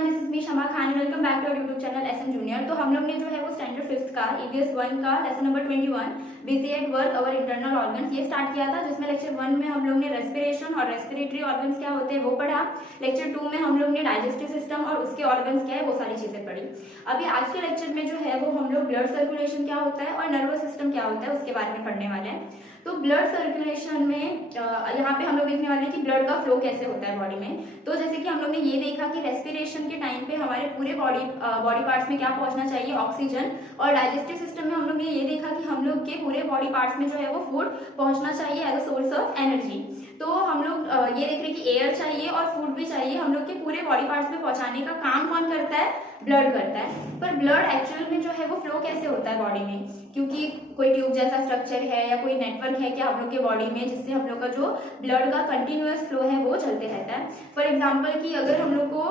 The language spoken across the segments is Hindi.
Everyone, this is me Shama Khan. Welcome back to our YouTube channel SM junior. तो हम लोग ने जो है वो स्टैंडर्ड 5th का ईवीएस 1 का lesson number 21 busy at work our internal organs ये स्टार्ट किया था, जिसमें लेक्चर 1 में हम लोग ने रेस्पिरेशन और रेस्पिरेटरी ऑर्गन्स क्या होते हैं वो पढ़ा। लेक्चर 2 में हम लोग ने डाइजेस्टिव सिस्टम और उसके ऑर्गन्स क्या है वो सारी चीजें पढ़ी। अभी आज के लेक्चर में जो है वो हम लोग ब्लड सर्कुलेशन क्या होता है और नर्वस सिस्टम क्या होता है उसके बारे में पढ़ने वाले हैं। तो ब्लड सर्कुलेशन में यहाँ पे हम लोग देखने वाले हैं कि ब्लड का फ्लो कैसे होता है बॉडी में। तो जैसे कि हम लोग ने ये देखा कि रेस्पिरेशन के टाइम पे हमारे पूरे बॉडी पार्ट्स में क्या पहुंचना चाहिए, ऑक्सीजन। और डाइजेस्टिव सिस्टम में हम लोग ने ये देखा कि हम लोग के पूरे बॉडी पार्ट्स में जो है वो फूड पहुंचना चाहिए as a source of energy. तो हम लोग ये देख रहे हैं कि एयर चाहिए और फूड भी चाहिए, हम लोग के पूरे बॉडी पार्ट्स में पहुंचाने का काम कौन करता है, ब्लड करता है। पर ब्लड एक्चुअल में जो है वो फ्लो कैसे होता है बॉडी में, क्योंकि कोई ट्यूब जैसा स्ट्रक्चर है या कोई नेटवर्क है क्या हम लोग के बॉडी में जिससे हम लोग का जो ब्लड का कंटिन्यूअस फ्लो है वो चलते रहता है। फॉर एग्जांपल कि अगर हम लोग को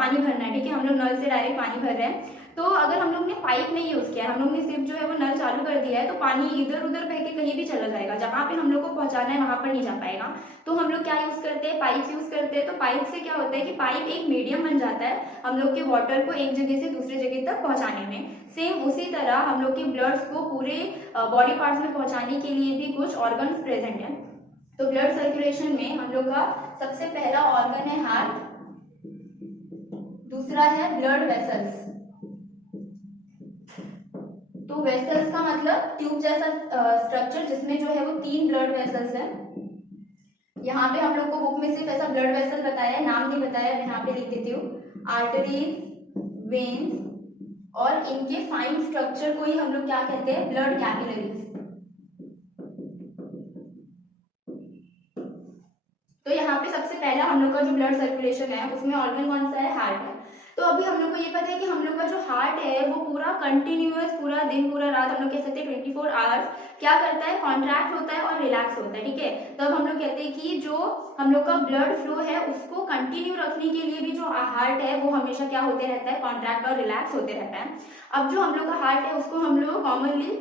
पानी भरना है, ठीक है, हम लोग नल से डायरेक्ट पानी भर रहे हैं, तो अगर हम लोग ने पाइप नहीं यूज किया, हम लोग ने सिर्फ जो है वो नल चालू कर दिया है, तो पानी इधर उधर बह के कहीं भी चला जाएगा, जहां पे हम लोग को पहुंचाना है वहां पर नहीं जा पाएगा। तो हम लोग क्या यूज करते हैं, पाइप यूज करते हैं। तो पाइप से क्या होता है कि पाइप एक मीडियम बन जाता है हम लोग के वाटर को एक जगह से दूसरी जगह तक पहुंचाने में। सेम उसी तरह हम लोग के ब्लड्स को पूरे बॉडी पार्ट्स में पहुंचाने के लिए भी कुछ ऑर्गन्स प्रेजेंट है। तो ब्लड सर्कुलेशन में हम लोग का सबसे पहला ऑर्गन है हार्ट, दूसरा है ब्लड वेसल्स। तो वेसल्स का मतलब ट्यूब जैसा स्ट्रक्चर जिसमें जो है वो 3 ब्लड वेसल्स है। यहाँ पे हम लोग को बुक में सिर्फ ऐसा ब्लड वेसल बताया है, नाम नहीं बताया, मैं यहाँ पे लिख देती हूँ आर्टरीज, वेन्स, और इनके फाइन स्ट्रक्चर को ही हम लोग क्या कहते हैं, ब्लड कैपिलरीज। तो यहाँ पे सबसे पहला हम लोग का जो ब्लड सर्कुलेशन है उसमें ऑर्गन कौन सा है, हार्ट है। तो अभी हम लोग को ये पता है कि हम लोग का जो हार्ट है वो पूरा कंटिन्यूअस पूरा दिन पूरा रात हम लोग कह सकते हैं 24 आवर्स क्या करता है, कॉन्ट्रैक्ट होता है और रिलैक्स होता है, ठीक है। तब हम लोग कहते हैं कि जो हम लोग का ब्लड फ्लो है उसको कंटिन्यू रखने के लिए भी जो हार्ट है वो हमेशा क्या होते रहता है, कॉन्ट्रैक्ट और रिलैक्स होते रहता है। अब जो हम लोग का हार्ट है उसको हम लोग कॉमनली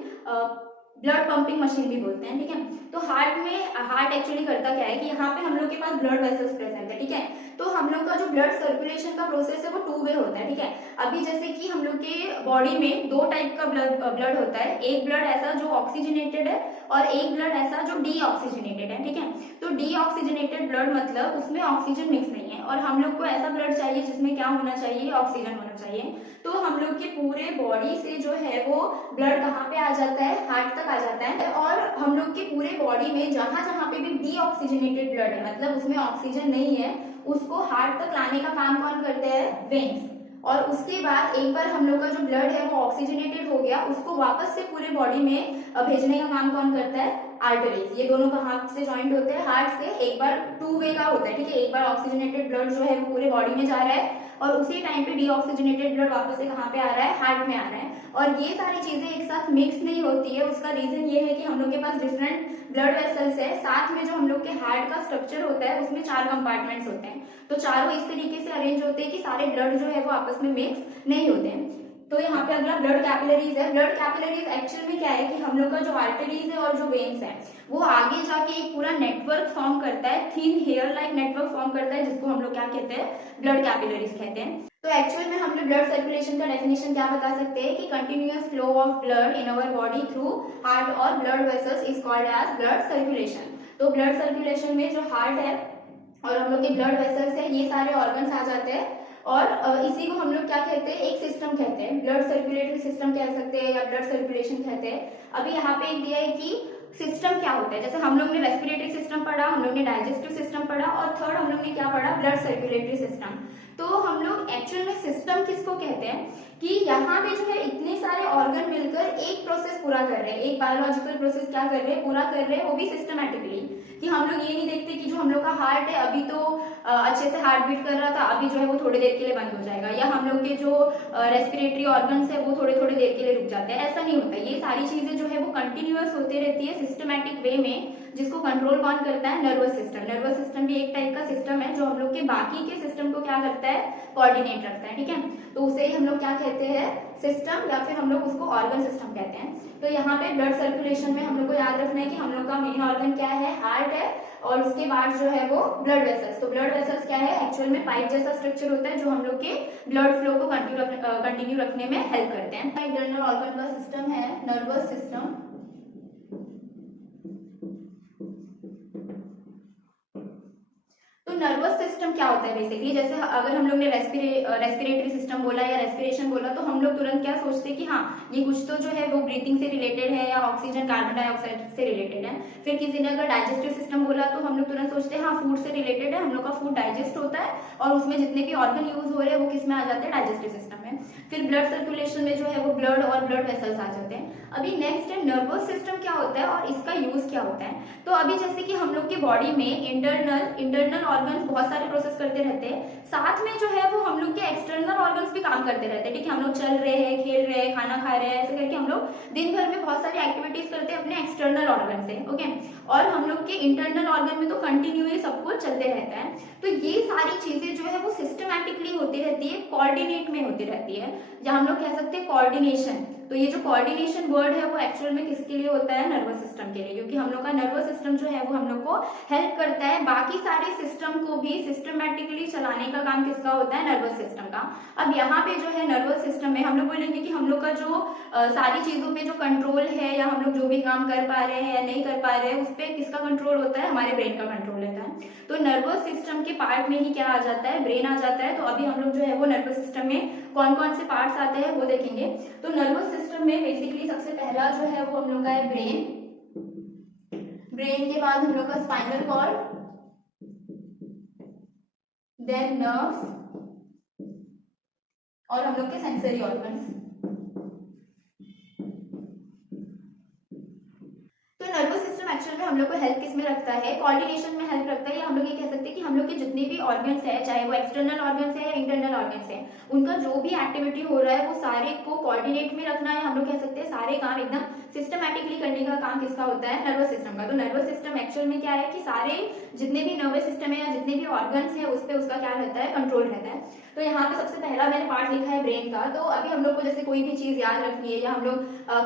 ब्लड पंपिंग मशीन भी बोलते हैं, ठीक है। तो हार्ट एक्चुअली करता क्या है कि यहाँ पे हम लोग के पास ब्लड वेसल्स प्रेजेंट है, ठीक है। तो हम लोग का जो ब्लड सर्कुलेशन का प्रोसेस है वो 2 वे होता है, ठीक है। अभी जैसे कि हम लोग के बॉडी में 2 टाइप का ब्लड होता है, एक ब्लड ऐसा जो ऑक्सीजनेटेड है और एक ब्लड ऐसा जो डीऑक्सीजनेटेड है, ठीक है। तो डीऑक्सीजनेटेड ब्लड मतलब उसमें ऑक्सीजन मिक्स नहीं है, और हम लोग को ऐसा ब्लड चाहिए जिसमें क्या होना चाहिए, ऑक्सीजन होना चाहिए। तो हम लोग के पूरे बॉडी से जो है वो ब्लड कहाँ पे आ जाता है, हार्ट तक आ जाता है। और हम लोग के पूरे बॉडी में जहां जहां पे भी डीऑक्सीजनेटेड ब्लड है, मतलब उसमें ऑक्सीजन नहीं है, उसको हार्ट तक लाने का काम कौन करते हैं, वेन्स। और उसके बाद एक बार हम लोग का जो ब्लड है वो ऑक्सीजनेटेड हो गया, उसको वापस से पूरे बॉडी में भेजने का काम कौन करता है, आर्टरीज। ये दोनों कहाँ से ज्वाइंट होते हैं, हार्ट से। एक बार 2 वे का होता है, ठीक है, एक बार ऑक्सीजनेटेड ब्लड जो है वो पूरे बॉडी में जा रहा है और उसी टाइम पे डीऑक्सीजनेटेड ब्लड वापस से कहाँ पे आ रहा है, हार्ट में आ रहा है। और ये सारी चीजें एक साथ मिक्स नहीं होती है, उसका रीजन ये है कि हम लोग के पास डिफरेंट ब्लड वेसल्स है। साथ में जो हम लोग के हार्ट का स्ट्रक्चर होता है उसमें 4 कंपार्टमेंट्स होते हैं, तो चारों इस तरीके से अरेंज होते हैं कि सारे ब्लड जो है वो आपस में मिक्स नहीं होते हैं। तो यहाँ पे अगला ब्लड कैपिलरीज है। ब्लड कैपिलरीज एक्चुअल में क्या है कि हम लोग का जो आर्टरीज है और जो वेन्स है वो आगे जाके एक पूरा नेटवर्क फॉर्म करता है, thin hair like network form करता है, जिसको हम लोग क्या कहते हैं, ब्लड कैपिलरीज कहते हैं। तो एक्चुअल में हम लोग ब्लड सर्कुलेशन का डेफिनेशन क्या बता सकते हैं कि continuous flow of blood in our body through heart और blood vessels is called as blood circulation. तो ब्लड सर्कुलेशन में जो हार्ट है और हम लोग के ब्लड वेसल्स है ये सारे ऑर्गन्स आ जाते हैं, और इसी को हम लोग क्या कहते हैं, एक सिस्टम कहते हैं, ब्लड सर्कुलेटरी सिस्टम कह सकते हैं या ब्लड सर्कुलेशन कहते हैं। अभी यहाँ पे एक दिया है कि सिस्टम क्या होता है, जैसे हम लोग ने रेस्पिरेटरी सिस्टम पढ़ा, हम लोग ने डाइजेस्टिव सिस्टम पढ़ा, और थर्ड हम लोग ने क्या पढ़ा, ब्लड सर्कुलेटरी सिस्टम। तो हम लोग एक्चुअल में सिस्टम किसको कहते हैं कि यहाँ पे जो है इतने सारे ऑर्गन मिलकर एक प्रोसेस पूरा कर रहे हैं, एक बायोलॉजिकल प्रोसेस क्या कर रहे हैं, पूरा कर रहे हैं, वो भी सिस्टमेटिकली। कि हम लोग ये नहीं देखते कि जो हम लोग का हार्ट है अभी तो अच्छे से हार्ट बीट कर रहा था, अभी जो है वो थोड़ी देर के लिए बंद हो जाएगा, या हम लोग के जो रेस्पिरेटरी ऑर्गन्स है वो थोड़े थोड़े देर के लिए रुक जाते हैं, ऐसा नहीं होता। ये सारी चीजें जो है वो कंटिन्यूअस होती रहती है सिस्टमैटिक वे में, जिसको कंट्रोल कौन करता है? Nervous system. नर्वस सिस्टम भी एक टाइप का सिस्टम है जो हम लोग के बाकी के सिस्टम को क्या करता है? कोऑर्डिनेट रखता है, ठीक है। तो उसे ही हम लोग क्या कहते हैं? सिस्टम, या फिर हम लोग उसको ऑर्गन सिस्टम कहते हैं। तो यहाँ पे ब्लड सर्कुलेशन में हम लोग को याद रखना है कि हम लोग का मेन ऑर्गन क्या है? हार्ट है, और उसके बाद जो है वो ब्लड वेसल्स। तो ब्लड वेसल्स क्या है? एक्चुअल में पाइप जैसा स्ट्रक्चर होता है जो हम लोग के ब्लड फ्लो को कंटिन्यू रखने में हेल्प करते हैं। इंटरनल ऑर्गन का सिस्टम है नर्वस सिस्टम। तो नर्वस सिस्टम क्या होता है बेसिकली? जैसे अगर हम लोग ने रेस्पिरेटरी सिस्टम बोला या रेस्पिरेशन बोला तो हम लोग तुरंत क्या सोचते हैं कि हाँ ये कुछ तो जो है वो ब्रीथिंग से रिलेटेड है या ऑक्सीजन कार्बन डाइऑक्साइड से रिलेटेड है। फिर किसी ने अगर डाइजेस्टिव सिस्टम बोला तो हम लोग तुरंत सोचते हैं हाँ फूड से रिलेटेड है, हम लोग का फूड डाइजेस्ट होता है और उसमें जितने भी ऑर्गन यूज हो रहे हैं वो किस में आ जाते हैं? डाइजेस्टिव सिस्टम में। फिर ब्लड सर्कुलेशन में जो है वो ब्लड और ब्लड वेसल्स आ जाते हैं। अभी नेक्स्ट है नर्वस सिस्टम क्या होता है और इसका यूज क्या होता है। तो अभी जैसे कि हम लोग के बॉडी में इंटरनल ऑर्गन्स बहुत सारे प्रोसेस करते रहते हैं, साथ में जो है वो हम लोग के एक्सटर्नल ऑर्गन्स भी काम करते रहते हैं, ठीक है। हम लोग चल रहे हैं, खेल रहे हैं, खाना खा रहे हैं, ऐसे करके हम लोग दिन भर में बहुत सारी एक्टिविटीज करते हैं अपने एक्सटर्नल ऑर्गन से, ओके। और हम लोग के इंटरनल ऑर्गन में तो कंटिन्यूअस सब कुछ चलते रहता है। तो ये सारी चीजें जो है वो सिस्टमैटिकली होती रहती है, कोऑर्डिनेट में होती रहती है, या हम लोग कह सकते हैं कोऑर्डिनेशन। तो ये जो कोऑर्डिनेशन वर्ड है वो एक्चुअल में किसके लिए होता है? नर्वस सिस्टम के लिए, क्योंकि हम लोग का नर्वस सिस्टम जो है वो हम लोग को हेल्प करता है बाकी सारे सिस्टम को भी सिस्टमैटिकली चलाने का काम किसका होता है? नर्वस सिस्टम का। अब यहाँ पे जो है नर्वस सिस्टम में हम लोग बोलेंगे कि हम लोग का जो सारी चीजों पे जो कंट्रोल है या हम लोग जो भी काम कर पा रहे हैं या नहीं कर पा रहे हैं उस पर किसका कंट्रोल होता है? हमारे ब्रेन का कंट्रोल रहता है। तो नर्वस सिस्टम के पार्ट में ही क्या आ जाता है? ब्रेन आ जाता है। तो अभी हम लोग जो है वो नर्वस सिस्टम में कौन कौन से पार्ट्स आते हैं वो देखेंगे। तो नर्वस सिस्टम में बेसिकली सबसे पहला जो है वो हम लोग का है ब्रेन। ब्रेन के बाद हम लोग का स्पाइनल कॉर्ड, देन नर्व्स और हम लोग के सेंसरी ऑर्गन्स। तो नर्वस सिस्टम एक्चुअल में हम लोग को हेल्प किस में रखता है? कोऑर्डिनेशन में हेल्प रखता है, या हम लोग ये कह सकते हैं कि हम लोग के जितने भी ऑर्गन्स है, चाहे वो एक्सटर्नल ऑर्गन्स है या इंटरनल ऑर्गन्स है, उनका जो भी एक्टिविटी हो रहा है वो सारे को कोऑर्डिनेट में रखना है। हम लोग कह सकते हैं सारे काम एकदम सिस्टमैटिकली करने का काम किसका होता है? नर्वस सिस्टम का। तो नर्वस सिस्टम एक्चुअल में क्या है कि सारे जितने भी नर्वस सिस्टम है या जितने भी ऑर्गन्स है उस पर उसका क्या रहता है? कंट्रोल रहता है। तो यहाँ पे सबसे पहला मैंने पार्ट लिखा है ब्रेन का। तो अभी हम लोग को जैसे कोई भी चीज याद रखनी है, या हम लोग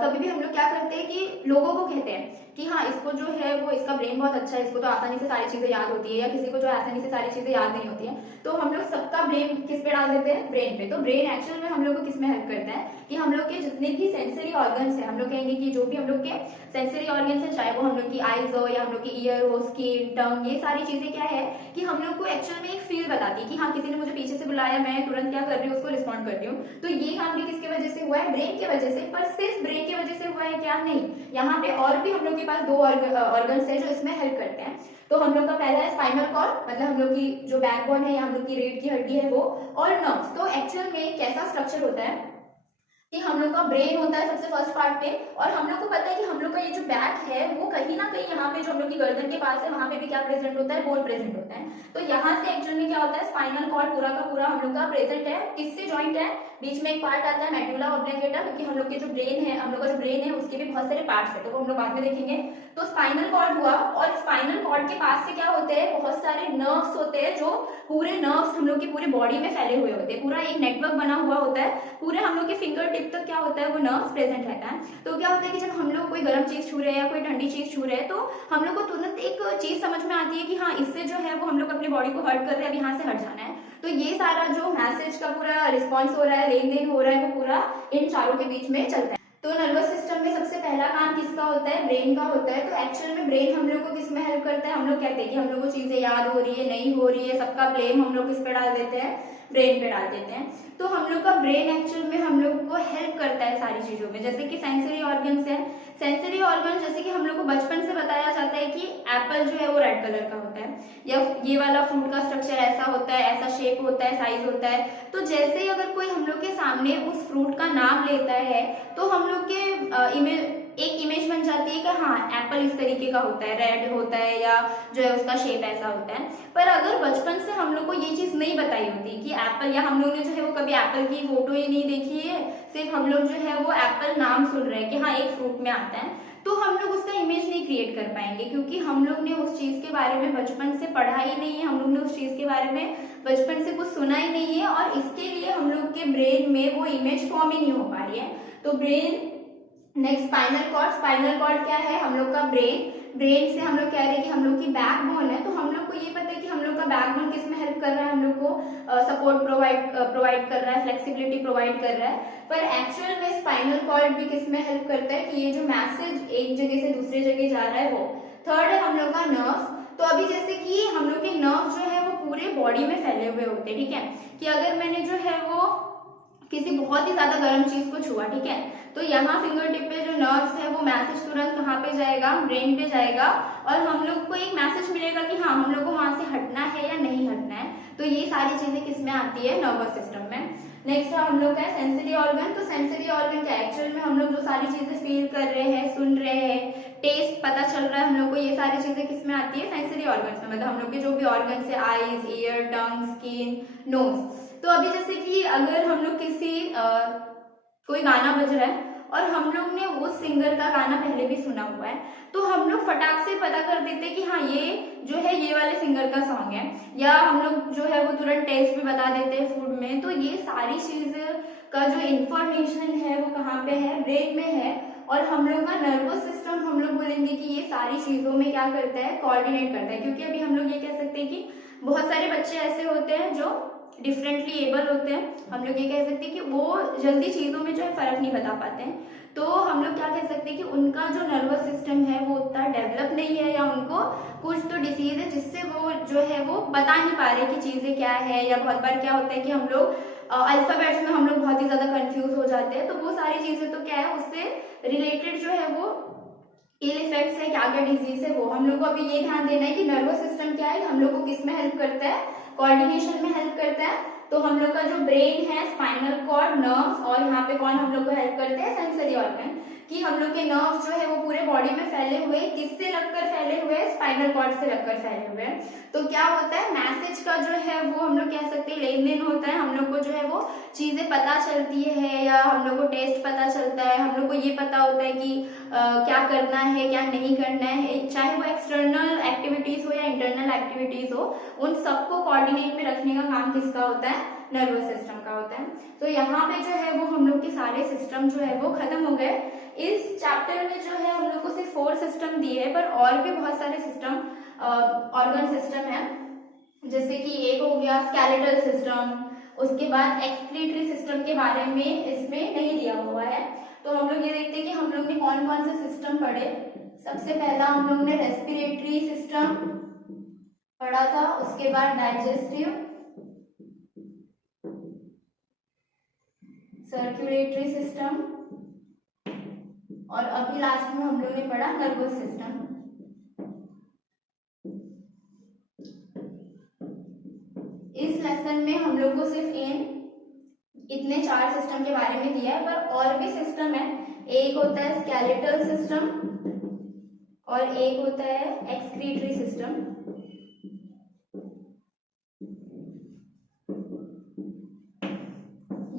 कभी भी हम लोग क्या करते हैं कि लोगों को कहते हैं कि हाँ इसको जो है वो इसका ब्रेन बहुत अच्छा है, इसको तो आसानी से सारी चीजें याद होती है, या किसी को जो आसानी से सारी चीजें याद नहीं होती है, तो हम लोग सबका ब्रेन किस पे डाल देते हैं? ब्रेन पे। तो ब्रेन एक्चुअल में हम लोग को किस में हेल्प करता है कि हम लोग के जितने भी सेंसरी ऑर्गन्स है, हम लोग कहेंगे कि जो भी हम लोग के सेंसरी ऑर्गन्स है, चाहे वो हम लोग की आईज हो या हम लोग की ईयर हो, स्किन, टंग, ये सारी चीजें क्या है कि हम लोग को एक्चुअल में एक फील बताती है कि हाँ किसी ने मुझे पीछे से बुलाया, मैं तुरंत क्या कर रही हूँ? उसको रिस्पॉन्ड कर रही हूँ। तो ये काम भी किसकी वजह से हुआ है? ब्रेन की वजह से। पर सिर्फ ब्रेन की वजह से हुआ है क्या? नहीं, यहाँ पे और भी हम लोग के पास दो ऑर्गन्स है जो इसमें हेल्प करते हैं। तो हम लोग का पहला है स्पाइनल कॉर्ड, मतलब हम लोग की जो बैकबोन है या हम लोग की रीढ़ की हड्डी है वो, और नर्व्स। तो एक्चुअल में कैसा स्ट्रक्चर होता है कि हम लोग का ब्रेन होता है सबसे फर्स्ट पार्ट पे, और हम लोग को पता है कि हम लोग का ये जो बैक है वो कहीं ना कहीं यहाँ पे जो हम लोग की गर्दन के पास है वहां पे भी क्या प्रेजेंट होता है? बोन प्रेजेंट होता है। तो यहाँ से एक्चुअल में क्या होता है? स्पाइनल कॉर्ड पूरा का पूरा हम लोग का प्रेजेंट है। किससे ज्वाइंट है? बीच में एक पार्ट आता है मेडुला ऑब्लिंगेटा, क्योंकि हम लोग के जो ब्रेन है, हम लोग का जो ब्रेन है उसके भी बहुत सारे पार्ट्स है, तो वो हम लोग बाद में देखेंगे। तो स्पाइनल कॉर्ड हुआ, और स्पाइनल कॉर्ड के पास से क्या होते हैं? बहुत सारे नर्व्स होते हैं, जो पूरे नर्व्स हम लोग की पूरी बॉडी में फैले हुए होते हैं, पूरा एक नेटवर्क बना हुआ होता है, पूरे हम लोग के फिंगर टिप तक क्या होता है? वो नर्व्स प्रेजेंट रहता है। तो क्या होता है कि जब हम लोग कोई गर्म चीज छू रहे हैं या कोई ठंडी चीज छू रहे हैं, तो हम लोग को तुरंत एक चीज समझ में आती है कि हाँ इससे जो है वो हम लोग अपनी बॉडी को हर्ट कर रहे हैं, अब यहाँ से हट जाना है। तो ये सारा जो मैसेज का पूरा रिस्पॉन्स हो रहा है, लेन देन हो रहा है, वो पूरा इन चारों के बीच में चलता है। तो नर्वस सिस्टम में सबसे पहला काम किसका होता है? ब्रेन का होता है। तो एक्चुअल में ब्रेन हम लोग को किस में हेल्प करता है? हम लोग कहते हैं कि हम लोग को चीजें याद हो रही है, नहीं हो रही है, सबका ब्लेम हम लोग किस पे डाल देते हैं? ब्रेन पे डाल देते हैं। तो हम लोग का ब्रेन एक्चुअल में हम लोग को हेल्प करता है सारी चीजों में। जैसे कि सेंसरी ऑर्गन्स है, सेंसरी ऑर्गन जैसे कि हम लोग को बचपन से बताया जाता है कि एप्पल जो है वो रेड कलर का होता है, या ये वाला फ्रूट का स्ट्रक्चर ऐसा होता है, ऐसा शेप होता है, साइज होता है। तो जैसे ही अगर कोई हम लोग के सामने उस फ्रूट का नाम लेता है तो हम लोग के एक इमेज बन जाती है कि हाँ एप्पल इस तरीके का होता है, रेड होता है, या जो है उसका शेप ऐसा होता है। पर अगर बचपन से हम लोग को ये चीज नहीं बताई होती कि एप्पल, या हम लोग ने जो है वो कभी एप्पल की फोटो ही नहीं देखी है, सिर्फ हम लोग जो है वो एप्पल नाम सुन रहे हैं कि हाँ एक फ्रूट में आता है, तो हम लोग उसका इमेज नहीं क्रिएट कर पाएंगे, क्योंकि हम लोग ने उस चीज के बारे में बचपन से पढ़ा ही नहीं है, हम लोग ने उस चीज के बारे में बचपन से कुछ सुना ही नहीं है, और इसके लिए हम लोग के ब्रेन में वो इमेज फॉर्म ही नहीं हो पा रही है। तो ब्रेन, नेक्स्ट स्पाइनल कॉर्ड क्या है, हम लोग का ब्रेन से हम लोग कह रहे हैं कि हम लोग की बैकबोन है। तो हम लोग को ये पता है कि हम लोग का बैकबोन किस में हेल्प कर रहा है, हम लोग को सपोर्ट प्रोवाइड कर रहा है, फ्लेक्सिबिलिटी प्रोवाइड कर रहा है। पर एक्चुअल में स्पाइनल कॉर्ड भी किस में हेल्प करता है कि ये जो मैसेज एक जगह से दूसरी जगह जा रहा है वो। थर्ड है हम लोग का नर्व। तो अभी जैसे कि हम लोग के नर्व जो है वो पूरे बॉडी में फैले हुए होते हैं, ठीक है, कि अगर मैंने जो है वो किसी बहुत ही ज्यादा गर्म चीज को छुआ, ठीक है, तो यहाँ फिंगर टिप पे जो नर्व्स है वो मैसेज तुरंत कहाँ पे जाएगा, ब्रेन पे जाएगा, और हम लोग को एक मैसेज मिलेगा कि हाँ हम लोग को वहां से हटना है या नहीं हटना है। तो ये सारी चीजें किसमें आती है, नर्वस सिस्टम में। नेक्स्ट है हम लोग का सेंसरी ऑर्गन। तो सेंसरी ऑर्गन क्या, एक्चुअल में हम लोग जो सारी चीजें फील कर रहे हैं, सुन रहे हैं, टेस्ट पता चल रहा है हम लोग को, ये सारी चीजें किसमें आती है, सेंसरी ऑर्गन्स में। मतलब हम लोग के जो भी ऑर्गन्स है, आईज, ईयर, टंग, स्किन, नोज। तो अभी जैसे कि अगर हम लोग कोई गाना बज रहा है और हम लोग ने उस सिंगर का गाना पहले भी सुना हुआ है, तो हम लोग फटाक से पता कर देते हैं कि हाँ ये जो है ये वाले सिंगर का सॉन्ग है, या हम लोग जो है वो तुरंत टेस्ट भी बता देते हैं फूड में। तो ये सारी चीजें का जो इंफॉर्मेशन है वो कहाँ पे है, ब्रेन में है। और हम लोग का नर्वस सिस्टम, हम लोग बोलेंगे कि ये सारी चीजों में क्या करता है, कोऑर्डिनेट करता है। क्योंकि अभी हम लोग ये कह सकते हैं कि बहुत सारे बच्चे ऐसे होते हैं जो डिफरेंटली एबल होते हैं, हम लोग ये कह सकते हैं कि वो जल्दी चीजों में जो है फर्क नहीं बता पाते हैं। तो हम लोग क्या कह सकते हैं कि उनका जो नर्वस सिस्टम है वो उतना डेवलप नहीं है, या उनको कुछ तो डिसीज है जिससे वो जो है वो बता नहीं पा रहे कि चीजें क्या है। या बहुत बार क्या होता है कि हम लोग अल्फाबेट्स में हम लोग बहुत ही ज्यादा कंफ्यूज हो जाते हैं। तो वो सारी चीजें तो क्या है, उससे रिलेटेड जो है वो इल इफेक्ट्स है, क्या क्या डिजीज है वो। हम लोग को अभी ये ध्यान देना है कि नर्वस सिस्टम क्या है, हम लोग को किस में हेल्प करता है, कोऑर्डिनेशन में हेल्प करता है। तो हम लोग का जो ब्रेन है, स्पाइनल कॉर्ड, नर्व्स, और यहाँ पे कौन हम लोग को हेल्प करते हैं, सेंसरी ऑर्गन, कि हम लोग के नर्व्स जो है वो पूरे बॉडी में फैले हुए, किससे लगकर फैले हुए, स्पाइनल कॉर्ड से लगकर फैले हुए हैं। तो क्या होता है, मैसेज का जो है वो हम लोग कह सकते हैं लेन देन होता है। हम लोग को जो है वो चीजें पता चलती है, या हम लोग को टेस्ट पता चलता है, हम लोग को ये पता होता है कि क्या करना है क्या नहीं करना है, चाहे वो एक्सटर्नल एक्टिविटीज हो या इंटरनल एक्टिविटीज हो, उन सबको कोऑर्डिनेट में रखने का काम किसका होता है, नर्वस सिस्टम का होता है। तो यहाँ पे जो है वो हम लोग के सारे सिस्टम जो है वो खत्म हो गए। इस चैप्टर में जो है हम लोग को सिर्फ 4 सिस्टम दिए हैं, पर और भी बहुत सारे सिस्टम, ऑर्गन सिस्टम है। जैसे कि एक हो गया स्केलेटल सिस्टम, उसके बाद एक्सक्रीटरी सिस्टम के बारे में इसमें नहीं दिया हुआ है। तो हम लोग ये देखते हैं कि हम लोग ने कौन कौन से सिस्टम पढ़े। सबसे पहला हम लोग ने रेस्पिरेटरी सिस्टम पढ़ा था, उसके बाद डाइजेस्टिव, सर्कुलेटरी सिस्टम, और अभी लास्ट में हम लोग ने पढ़ा नर्वस सिस्टम। इस लेसन में हम लोग को सिर्फ इतने 4 सिस्टम के बारे में दिया है, पर और भी सिस्टम है। एक होता है स्केलेटल सिस्टम और एक होता है एक्सक्रीटरी सिस्टम।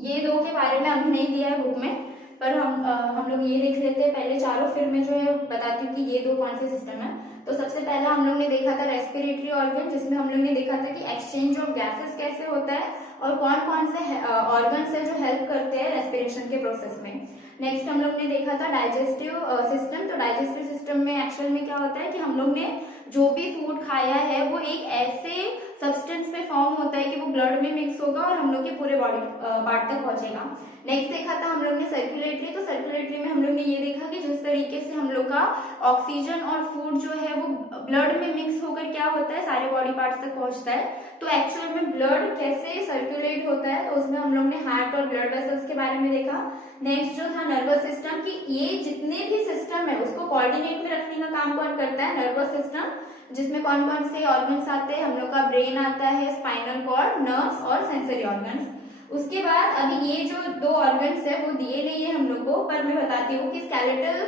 ये 2 के बारे में अभी नहीं दिया है बुक में, पर हम लोग ये देख लेते हैं पहले चारों, फिर मैं जो है बताती हूँ कि ये 2 कौन से सिस्टम है। तो सबसे पहला हम लोग ने देखा था रेस्पिरेटरी ऑर्गन, जिसमें हम लोग ने देखा था कि एक्सचेंज ऑफ गैसेस कैसे होता है और कौन कौन से ऑर्गन्स है जो हेल्प करते हैं रेस्पिरेशन के प्रोसेस में। नेक्स्ट हम लोग ने देखा था डाइजेस्टिव सिस्टम। तो डाइजेस्टिव सिस्टम में एक्चुअल में क्या होता है कि हम लोग ने जो भी फूड खाया है वो एक ऐसे सब्सटेंस में फॉर्म होता है कि वो ब्लड में मिक्स होगा और हम लोग के पूरे बॉडी पार्ट तक पहुंचेगा। नेक्स्ट देखा था हम लोग ने सर्कुलेटरी। तो सर्कुलेटरी में हम लोग ने ये देखा कि जिस तरीके से हम लोग का ऑक्सीजन और फूड जो है वो ब्लड में मिक्स होकर क्या होता है, सारे बॉडी पार्ट्स तक पहुंचता है। तो एक्चुअल में ब्लड कैसे सर्कुलेट होता है, तो उसमें हम लोग ने हार्ट और ब्लड वेसल्स के बारे में देखा। नेक्स्ट जो था नर्वस सिस्टम, कि ये जितने भी सिस्टम है उसको कोऑर्डिनेट में रखने का काम कौन करता है, नर्वस सिस्टम, जिसमें कौन कौन से ऑर्गन्स आते हैं, हम लोग का ब्रेन आता है, स्पाइनल कॉर्ड, नर्व्स और सेंसरी ऑर्गन्स। उसके बाद अभी ये जो 2 ऑर्गन्स है वो दिए नहीं है हम लोग को, पर मैं बताती हूँ कि स्केलेटल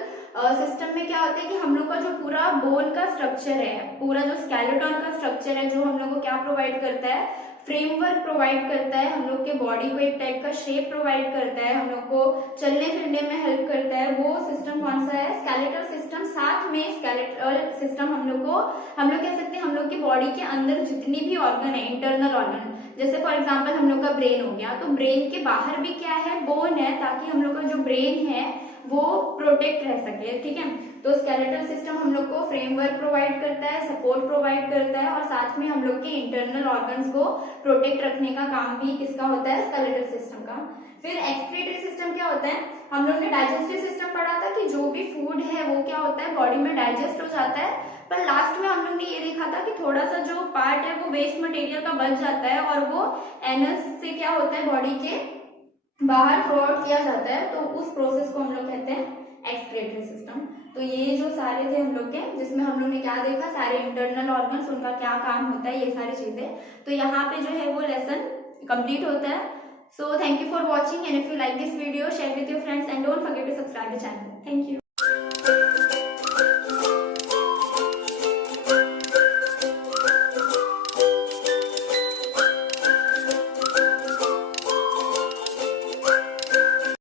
सिस्टम में क्या होता है कि हम लोग का जो पूरा बोन का स्ट्रक्चर है, पूरा जो स्केलेटन का स्ट्रक्चर है, जो हम लोग को क्या प्रोवाइड करता है, फ्रेमवर्क प्रोवाइड करता है, हम लोग के बॉडी को एक टाइप का शेप प्रोवाइड करता है, हम लोग को चलने फिरने में हेल्प करता है। वो सिस्टम कौन सा है? Skeletal system. साथ में स्केलेटल सिस्टम हम लोग कह सकते हैं हम लोग की बॉडी के अंदर जितनी भी ऑर्गन है, इंटरनल ऑर्गन, जैसे फॉर एग्जांपल हम लोग का ब्रेन हो गया, तो ब्रेन के बाहर भी क्या है? बोन है, ताकि हम लोग का जो ब्रेन है वो प्रोटेक्ट रह सके, ठीक है। तो स्केलेटल सिस्टम हम लोग को फ्रेमवर्क प्रोवाइड करता है, सपोर्ट प्रोवाइड करता है, और साथ में हम लोग के इंटरनल ऑर्गन्स को प्रोटेक्ट रखने का काम भी किसका होता है? स्केलेटल सिस्टम का। फिर एक्सक्रीटरी सिस्टम क्या होता है? हम लोग ने डाइजेस्टिव सिस्टम पढ़ा था कि जो भी फूड है वो क्या होता है? बॉडी में डाइजेस्ट हो जाता है, पर लास्ट में हम लोग ने ये देखा था कि थोड़ा सा जो पार्ट है वो वेस्ट मटेरियल का बच जाता है, और वो एनस से क्या होता है? बॉडी के बाहर थ्रो आउट किया जाता है। तो उस प्रोसेस को हम लोग कहते हैं एक्सक्रीटरी सिस्टम। तो ये जो सारे थे हम लोग के, जिसमें हम लोग ने क्या देखा? सारे इंटरनल ऑर्गन्स, उनका क्या काम होता है, ये सारी चीजें। तो यहाँ पे जो है वो लेसन कंप्लीट होता है। So thank you for watching, and if you like this video, share with your friends and don't forget to subscribe the channel. Thank you.